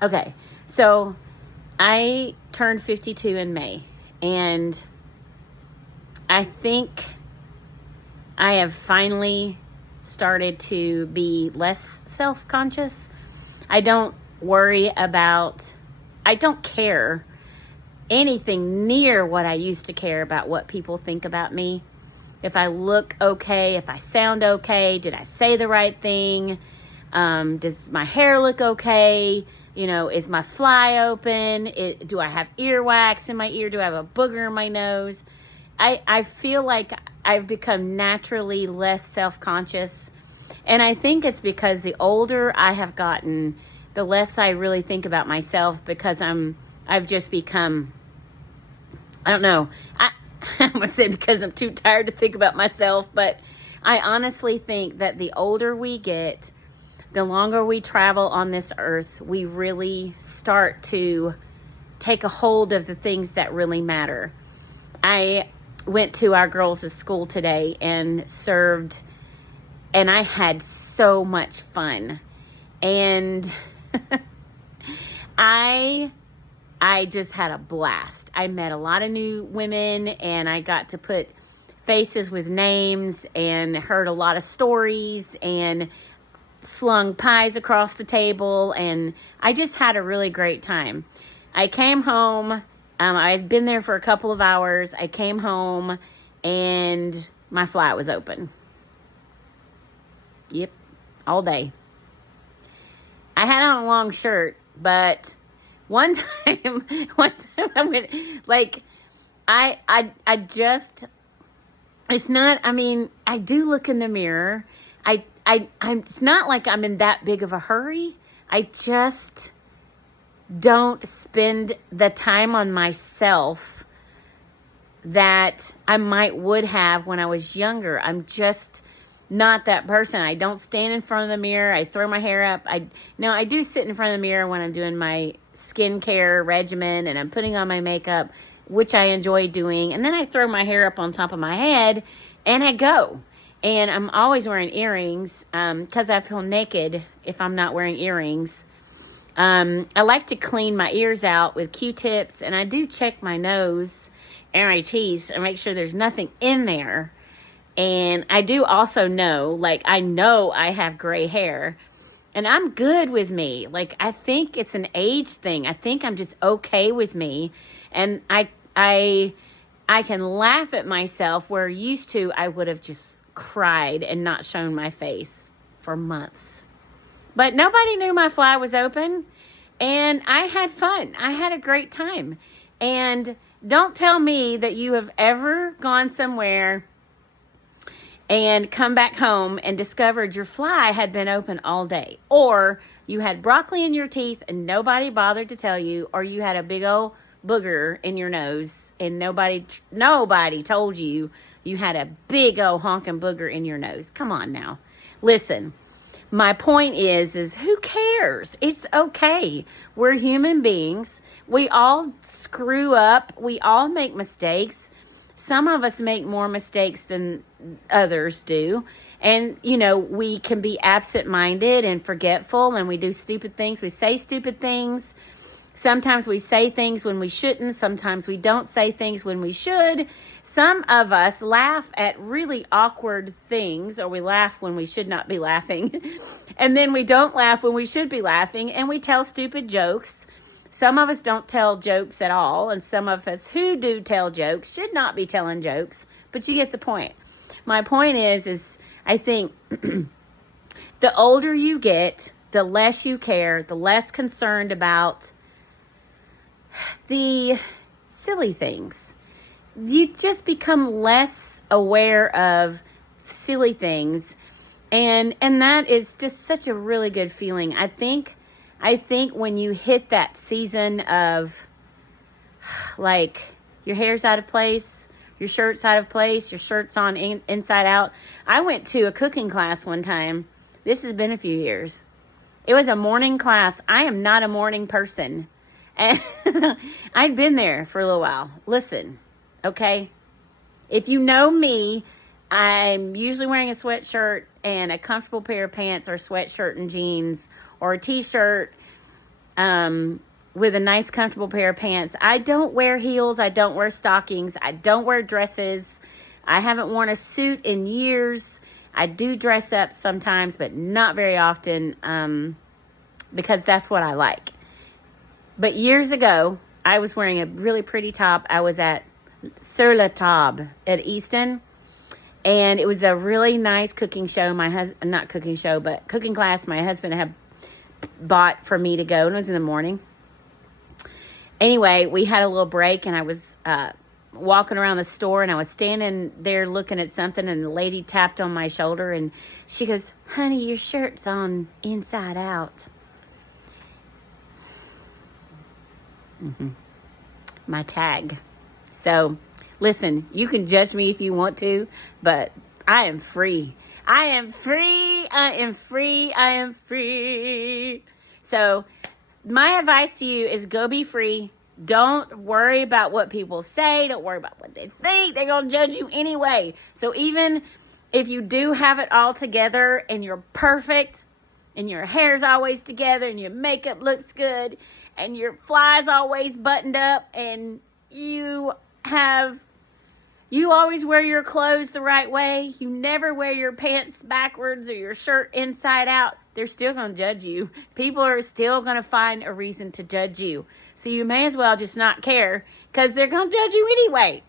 Okay, so I turned 52 in May, and I think I have finally started to be less self-conscious. I don't I don't care anything near what I used to care about what people think about me. If I look okay, if I sound okay, did I say the right thing? Does my hair look okay? Is my fly open? Do I have earwax in my ear? Do I have a booger in my nose? I feel like I've become naturally less self-conscious. And I think it's because the older I have gotten, the less I really think about myself, because I've just become, I don't know. I almost said because I'm too tired to think about myself, but I honestly think that the older we get, the longer we travel on this earth, we really start to take a hold of the things that really matter. I went to our girls' school today and served, and I had so much fun. And I just had a blast. I met a lot of new women, and I got to put faces with names and heard a lot of stories and slung pies across the table, and I just had a really great time. I came home. I'd been there for a couple of hours. I came home, and my fly was open. Yep, all day. I had on a long shirt, but one time I went, like, I just, it's not, I mean, I do look in the mirror. It's not like I'm in that big of a hurry. I just don't spend the time on myself that I would have when I was younger. I'm just not that person. I don't stand in front of the mirror. I throw my hair up. Now I do sit in front of the mirror when I'm doing my skincare regimen and I'm putting on my makeup, which I enjoy doing. And then I throw my hair up on top of my head and I go. And I'm always wearing earrings because I feel naked if I'm not wearing earrings. I like to clean my ears out with Q-tips, and I do check my nose and my teeth and make sure there's nothing in there. And I do also know, like, I know I have gray hair, and I'm good with me. Like, I think it's an age thing. I think I'm just okay with me, and I can laugh at myself where used to I would have just cried and not shown my face for months. But nobody knew my fly was open, and I had fun. I had a great time. And don't tell me that you have ever gone somewhere and come back home and discovered your fly had been open all day, or you had broccoli in your teeth and nobody bothered to tell you, or you had a big old booger in your nose and nobody told you you had a big old honking booger in your nose. Come on now. Listen, my point is who cares? It's okay. We're human beings. We all screw up. We all make mistakes. Some of us make more mistakes than others do. And, we can be absent-minded and forgetful, and we do stupid things. We say stupid things. Sometimes we say things when we shouldn't. Sometimes we don't say things when we should. Some of us laugh at really awkward things, or we laugh when we should not be laughing. And then we don't laugh when we should be laughing, and we tell stupid jokes. Some of us don't tell jokes at all, and some of us who do tell jokes should not be telling jokes, but you get the point. My point is I think the older you get, the less you care, the less concerned about the silly things. You just become less aware of silly things, and that is just such a really good feeling. I think when you hit that season of, like, your hair's out of place, your shirt's out of place, your shirt's on inside out. I went to a cooking class one time. This has been a few years. It was a morning class. I am not a morning person. And I'd been there for a little while. Listen, okay? If you know me, I'm usually wearing a sweatshirt and a comfortable pair of pants, or a sweatshirt and jeans, or a t-shirt. with a nice, comfortable pair of pants. I don't wear heels. I don't wear stockings. I don't wear dresses. I haven't worn a suit in years. I do dress up sometimes, but not very often, because that's what I like. But years ago, I was wearing a really pretty top. I was at Sur la Table at Easton, and it was a really nice cooking show. Not cooking show, but cooking class my husband had bought for me to go, and it was in the morning. Anyway, we had a little break, and I was walking around the store, and I was standing there looking at something, and the lady tapped on my shoulder, and she goes, "Honey, your shirt's on inside out." My tag. So, listen, you can judge me if you want to, but I am free. I am free. I am free. I am free. So, my advice to you is go be free. Don't worry about what people say. Don't worry about what they think. They're going to judge you anyway. So, even if you do have it all together and you're perfect and your hair's always together and your makeup looks good and your fly's always buttoned up and you always wear your clothes the right way, you never wear your pants backwards or your shirt inside out, they're still going to judge you. People are still going to find a reason to judge you. So you may as well just not care, because they're going to judge you anyway.